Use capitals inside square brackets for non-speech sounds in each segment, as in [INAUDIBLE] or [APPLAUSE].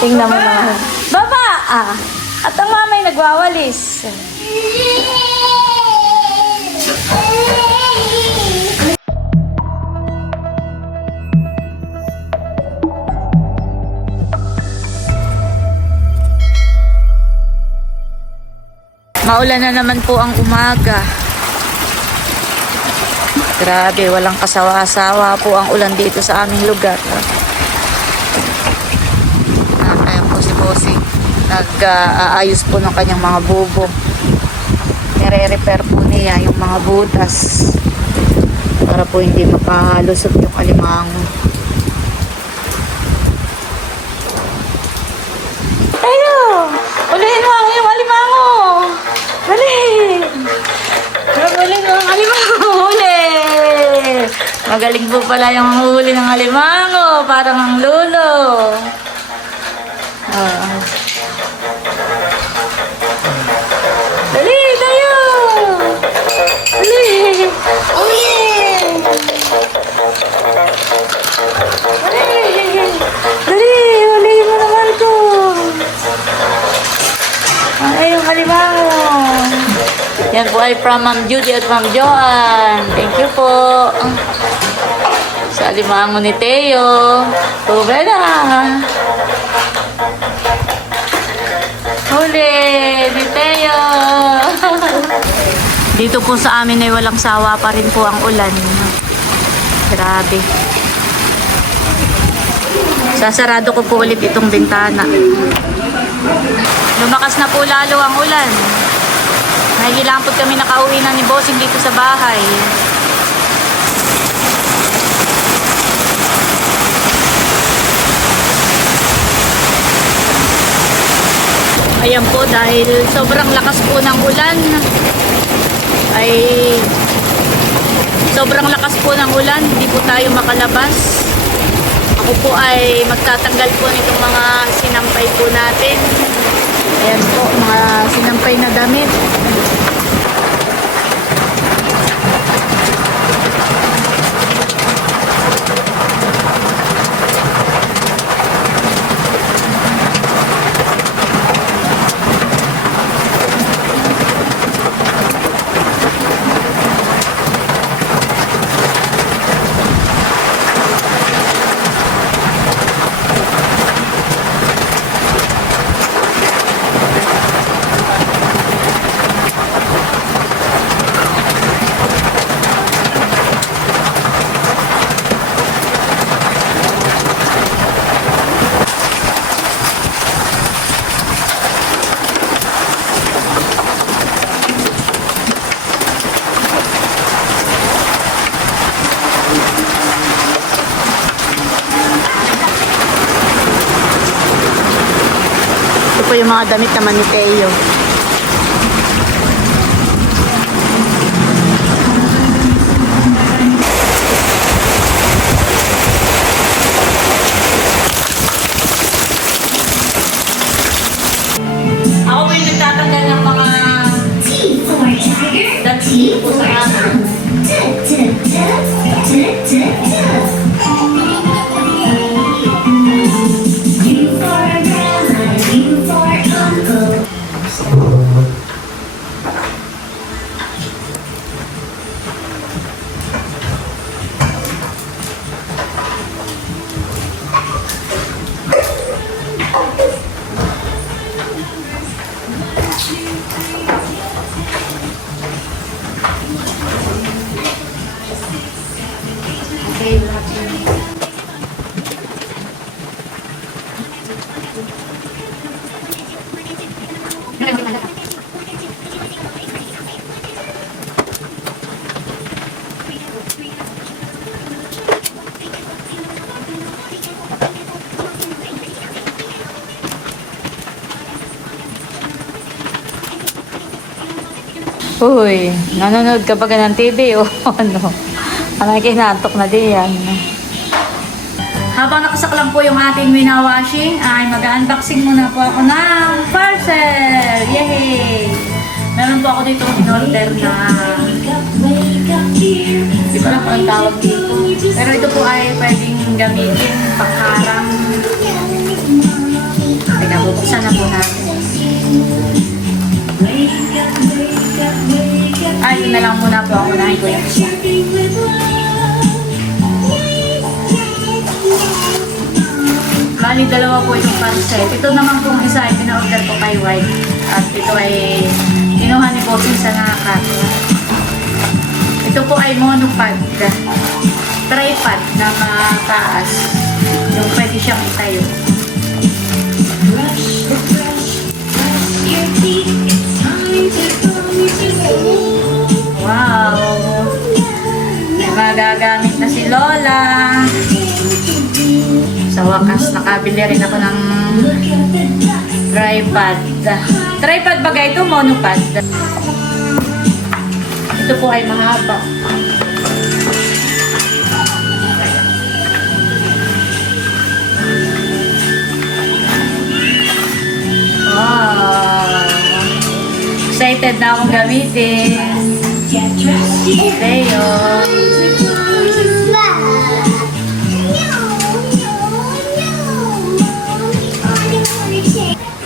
Tingnan mo naman. Baba! Ah. At ang mamay nagwawalis. Maulan na naman po ang umaga. Grabe, walang kasawa-asawa po ang ulan dito sa aming lugar. Ah, ayan po si Bossing. Nag-aayos po ng kanyang mga bubo. Nire-repair po niya yung mga butas. Para po hindi makalusot yung alimango. Tayo! Ulihin mo iyong alimango! Dali! Magaling ang alimango! Huli! Magaling po pala yung huli ng alimango. Parang ang lulo. Ah. Dali! Tayo! Dali! Uli! Dali! Dali! Huli mo naman ko! Ay, yung alimango. Yan po ay from Ma'am Judy at Ma'am Joanne. Thank you po. Sa alimango ni Teo. Tube na. Huli ni Teo. [LAUGHS] Dito po sa amin ay walang sawa pa rin po ang ulan. Grabe. Sasarado ko po ulit itong bintana. Lumakas na po lalo ang ulan. Nahihilang po kami nakauwi na ni Bossing dito sa bahay. Ayan po dahil sobrang lakas po ng ulan. Ay sobrang lakas po ng ulan hindi po tayo makalabas. Ako po ay magtatanggal po nitong mga sinampay po natin. Ayan po mga sinampay na damit po yung mga damit naman ni Teo Uy, nanonood ka ba ng TV [LAUGHS] o ano? Ano kinantok na di yan. Habang nakasaklang po yung ating winawashing, ay mag-unboxing muna po ako ng parcel! Yay! Meron po ako dito in-order na hindi ko alam kung ang tawag dito. Pero ito po ay pwedeng gamitin pangharang Buksan na po natin. Na lang muna po. Ako unahin ko yung isa. Bali, dalawa po yung pancet. Ito naman pong isa ay pina-order ko kay White. At ito ay kinuha ni Bossing sa nakat. Ito po ay monopod. Tripod na mataas. Yung pwede siyang itayo. Wow! Magagamit na si Lola. Sa wakas, nakabili rin ako ng tripod. Tripod ba ito? Monopod. Ito po ay mahaba. Wow! Excited na akong gamitin.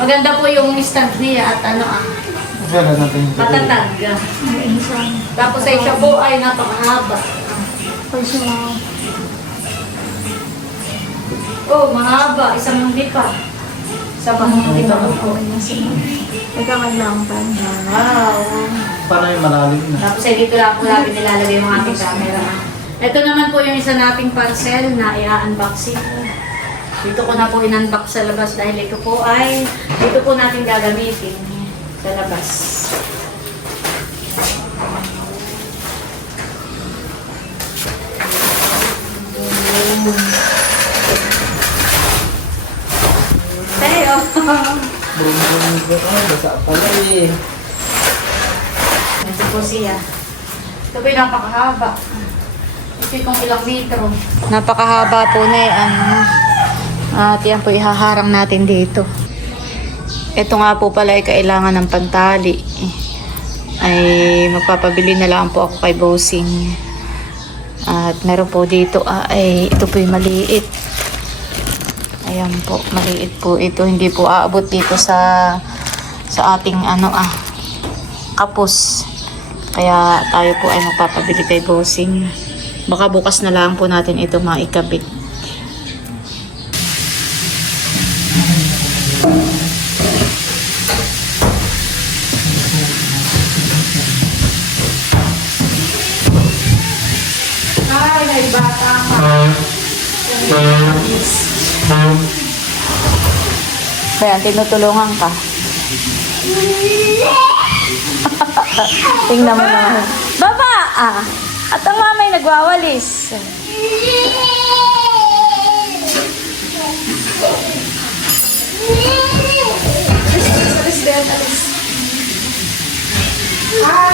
Maganda po yung stand niya at ano ah, Kaya natin yung matatag. Tapos ay siya po ay napakahaba. Oh, mahaba. Isang hindi pa. Isang hindi pa po. Ikaw man lang pa. Wow. Paano yung malalim na? Tapos ay dito lang po natin nilalagay yung ating camera. Ito naman po yung isa nating parcel na i-unboxing. Dito ko na po in-unbox sa labas dahil ito po ay dito po natin gagamitin sa labas. Tayo. Bumibumi ko. Basa pala eh. Po siya. Ito po napakahaba. Ito kung ilang metro. Napakahaba po na eh. Ano, at yan po ihaharang natin dito. Ito nga po pala ay kailangan ng pantali. Ay magpapabili na lang po ako kay Bossing. At meron po dito, ah, ay ito po maliit. Ayan po, maliit po ito. Hindi po aabot dito sa sa ating ano ah, kapos. Kaya tayo po ay magpapabili kay Bossing. Baka bukas na lang po natin ito maikabit. Ay, ay, bata ka. Kaya tinutulungan ka. [LAUGHS] Tingnan mo naman. Baba! Ah! At ang mamay nagwawalis. Alis, Ben, alis. Ah,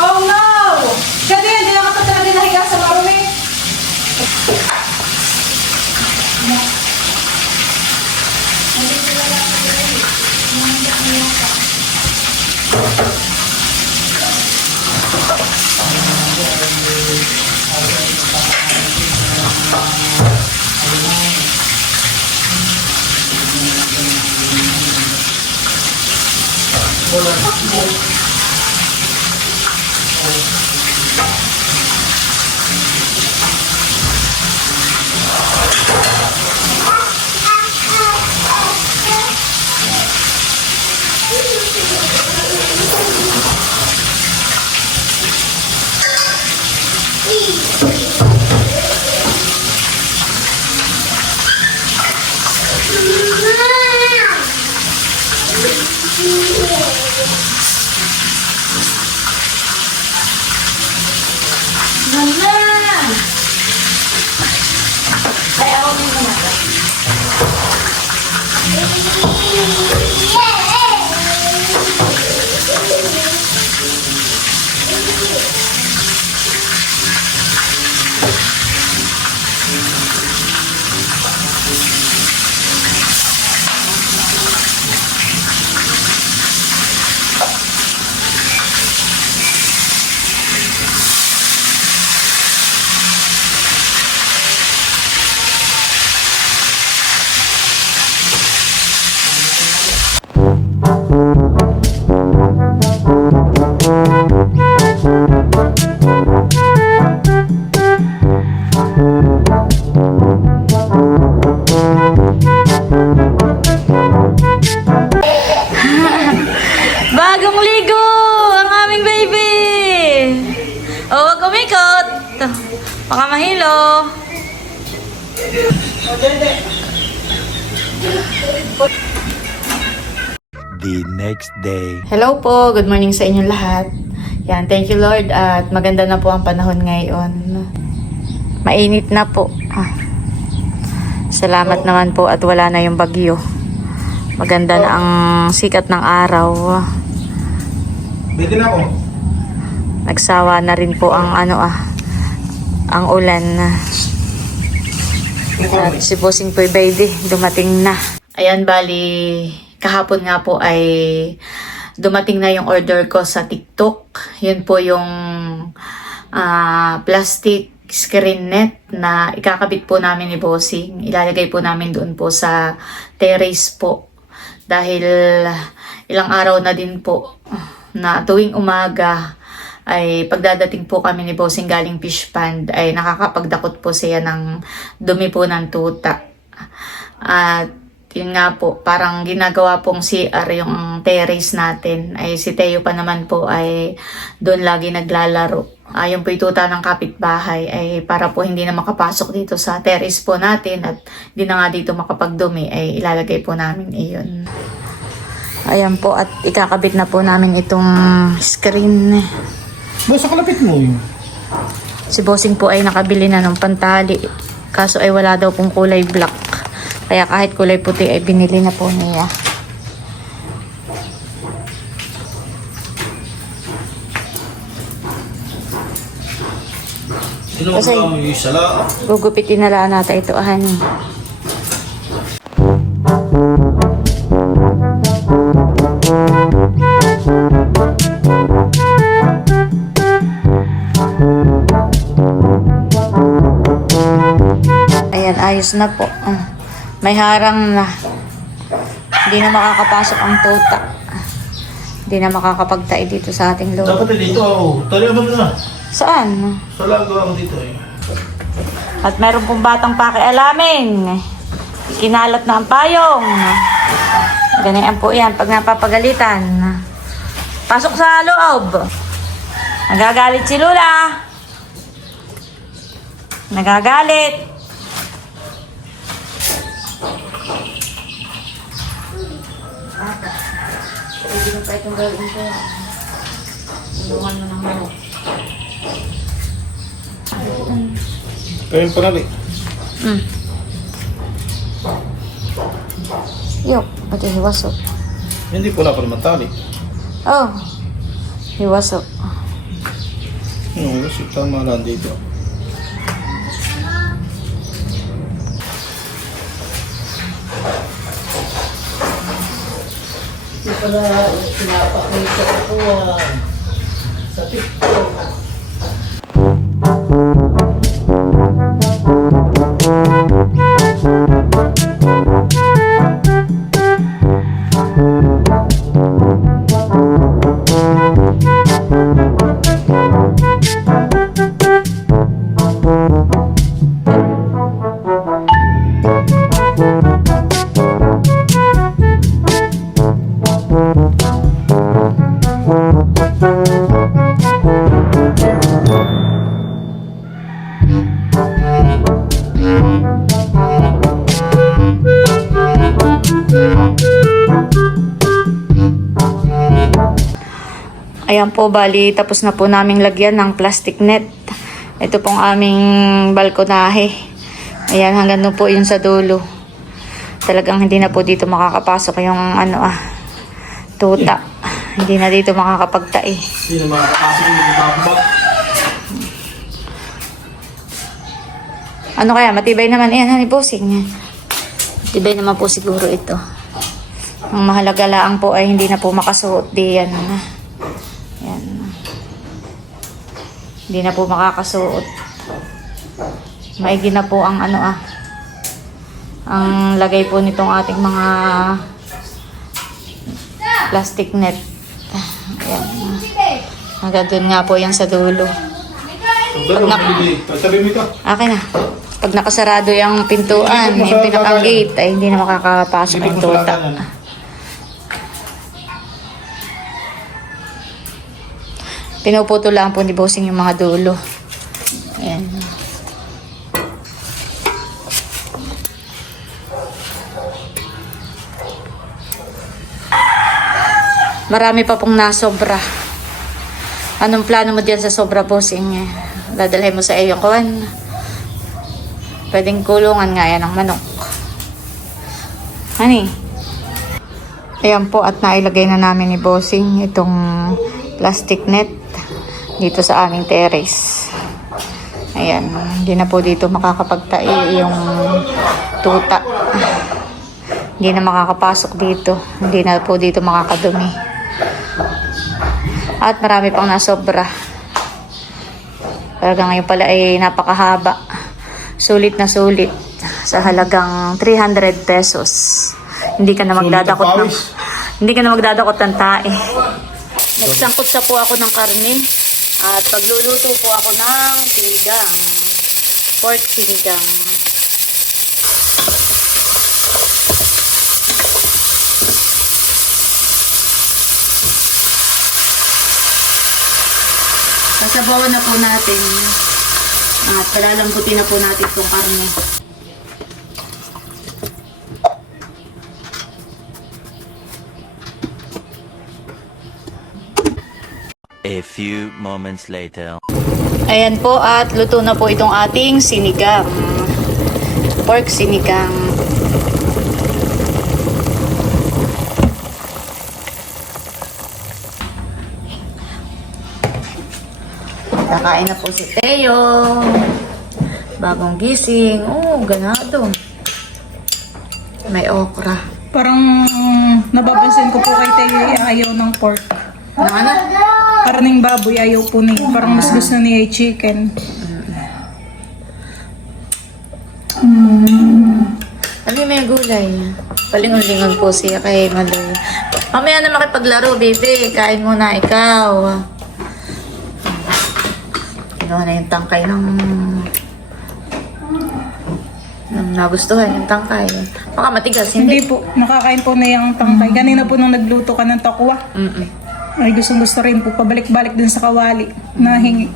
Oh no! Kasi hindi na talaga nahiga sa marumi. Bagong Mahilo. the next day. Hello po, good morning sa inyong lahat. Yan, thank you Lord at maganda na po ang panahon ngayon. Mainit na po. Ah. Salamat naman po at wala na yung bagyo. Maganda na ang sikat ng araw. Na ako. Nagsawa na rin po ang ano ah, ang ulan. At si Bossing Poy Baby, dumating na. Ayan, bali, kahapon nga po ay dumating na yung order ko sa TikTok. Yun po yung ah, plastic screen net na ikakabit po namin ni Bossing. Ilalagay po namin doon po sa terrace po. Dahil ilang araw na din po na tuwing umaga ay pagdadating po kami ni Bossing galing fish pond ay nakakapagdakot po siya ng dumi po ng tuta. At yun nga po, parang ginagawa pong CR yung terrace natin. Ay si Teo pa naman po ay doon lagi naglalaro. Ayun po yung tuta ng kapitbahay ay para po hindi na makapasok dito sa terrace po natin at hindi na nga dito makapagdumi ay ilalagay po namin iyon. Ayan po at ikakabit na po namin itong screen. Boss, kalapit mo yun. Si Bossing po ay nakabili na ng pantali. Kaso ay wala daw pong kulay black. Kaya kahit kulay puti ay binili na po niya. Sino Kasi- ba yung sala? Gugupitin na lang natin ito, honey. Ayos na po. Ah, May harang na. Hindi na makakapasok ang tuta. Hindi na makakapagtay dito sa ating loob. Dapat dito ako. Tali ba na? Saan? Sa lago ako dito eh. At meron pong batang pakialamin. Kinalat na ang payong. Ganyan po yan pag napapagalitan. Pasok sa loob. Nagagalit si Lula. Nagagalit. Pwede mo pa itong gawin ko. Tulungan mo ng manok. Kayong panali. Mm. Yok, pati hiwasok. Hindi po na pa naman tali. Oh, hiwasok. Ano, kasi tama lang dito. Pala pinapakita ko ah. Sa TikTok. Po, bali tapos na po naming lagyan ng plastic net. Ito pong aming balkonahe. Ayan, hanggang doon po yung sa dulo. Talagang hindi na po dito makakapasok yung ano ah, tuta. Hindi na dito makakapagtai. Hindi na makakapasok yung. Ano kaya, matibay naman. Ayan, honey, bossing. Matibay naman po siguro ito. Ang mahalaga lang po ay hindi na po makasuot di yan. Yan. Hindi na po makakasuot. Maigi na po ang ano ah. Ang lagay po nitong ating mga plastic net. Ayan. Hanggang dun nga po yan sa dulo. Pag ito. Akin na. Pag nakasarado yung pintuan, yung pinakang gate, ay hindi na makakapasok yung tuta. Pinuputo lang po ni Bossing yung mga dulo. Ayan. Marami pa pong nasobra. Anong plano mo diyan sa sobra, Bossing? Dadalhin mo sa iyong kawan. Pwedeng kulungan nga yan ng manok. Honey. Ayan po at nailagay na namin ni Bossing itong plastic net dito sa aming terrace. Ayan, hindi na po dito makakapagtai yung tuta. Hindi na makakapasok dito. Hindi na po dito makakadumi. At marami pang nasobra. Talaga ngayon pala ay napakahaba. Sulit na sulit. Sa halagang 300 pesos. Hindi ka na magdadakot ng... Hindi ka na magdadakot ng tae. Nagsangkot sa po ako ng karne. At pagluluto po ako ng sinigang. Pork sinigang. Sasabawan na po natin. At palalambutin na po natin itong karne. Few moments later. Ayan po at luto na po itong ating sinigang. Pork sinigang. Nakain na po si Teo. Bagong gising. Oh, ganado. May okra. Parang nababansin ko po kay Tayo ayaw ng pork. Ano ano? Karning baboy ayaw po niya. Parang mas gusto niya yung chicken. Ano yung may gulay? Palingon-lingon po siya kay Maloy. Mamaya na makipaglaro, baby. Kain muna ikaw. Ano na yung tangkay ng... ng nagustuhan yung tangkay. Baka matigas, Hindi hindi. po. Nakakain po na yung tangkay. Kanina po nung nagluto ka ng takwa. Mm-mm. Ay gusto gusto rin po. Pabalik-balik din sa kawali. Nahingi.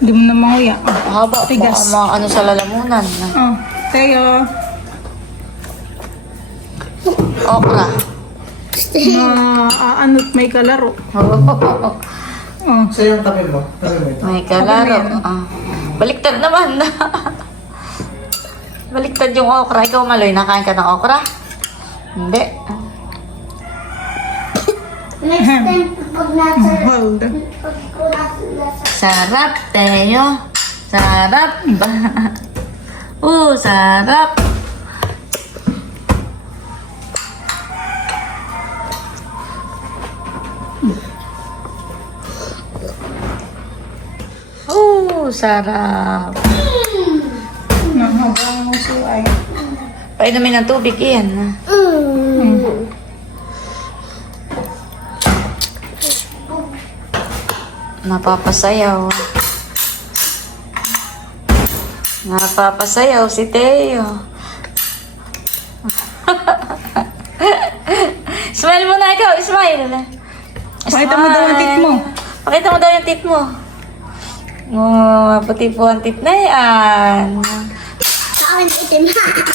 Hindi mo na manguya. Ah, Haba, Tigas. baka mga ano sa lalamunan. Oh, Tayo. Okra. Na aanot may kalaro. [LAUGHS] Oh. Sa'yo yung tabi mo. Tabi mo ito. May kalaro. Ah. Baliktad naman. [LAUGHS] Baliktad yung okra. Ikaw, Maloy, nakain ka ng okra? Hindi. Next [LAUGHS] time, pag nasa, Hold. pag nasa, Sarap, Teo. Sarap. [LAUGHS] uh, sarap. Uh, sarap. Nahabang uso ay. Painumin ng tubig yan. Napapasayaw. Napapasayaw si Teo. [LAUGHS] smile mo na ikaw, smile. Pakita mo daw ang tit mo. Pakita mo daw yung tit mo. Oh, puti po ang tit na yan. sa akin itim. [LAUGHS]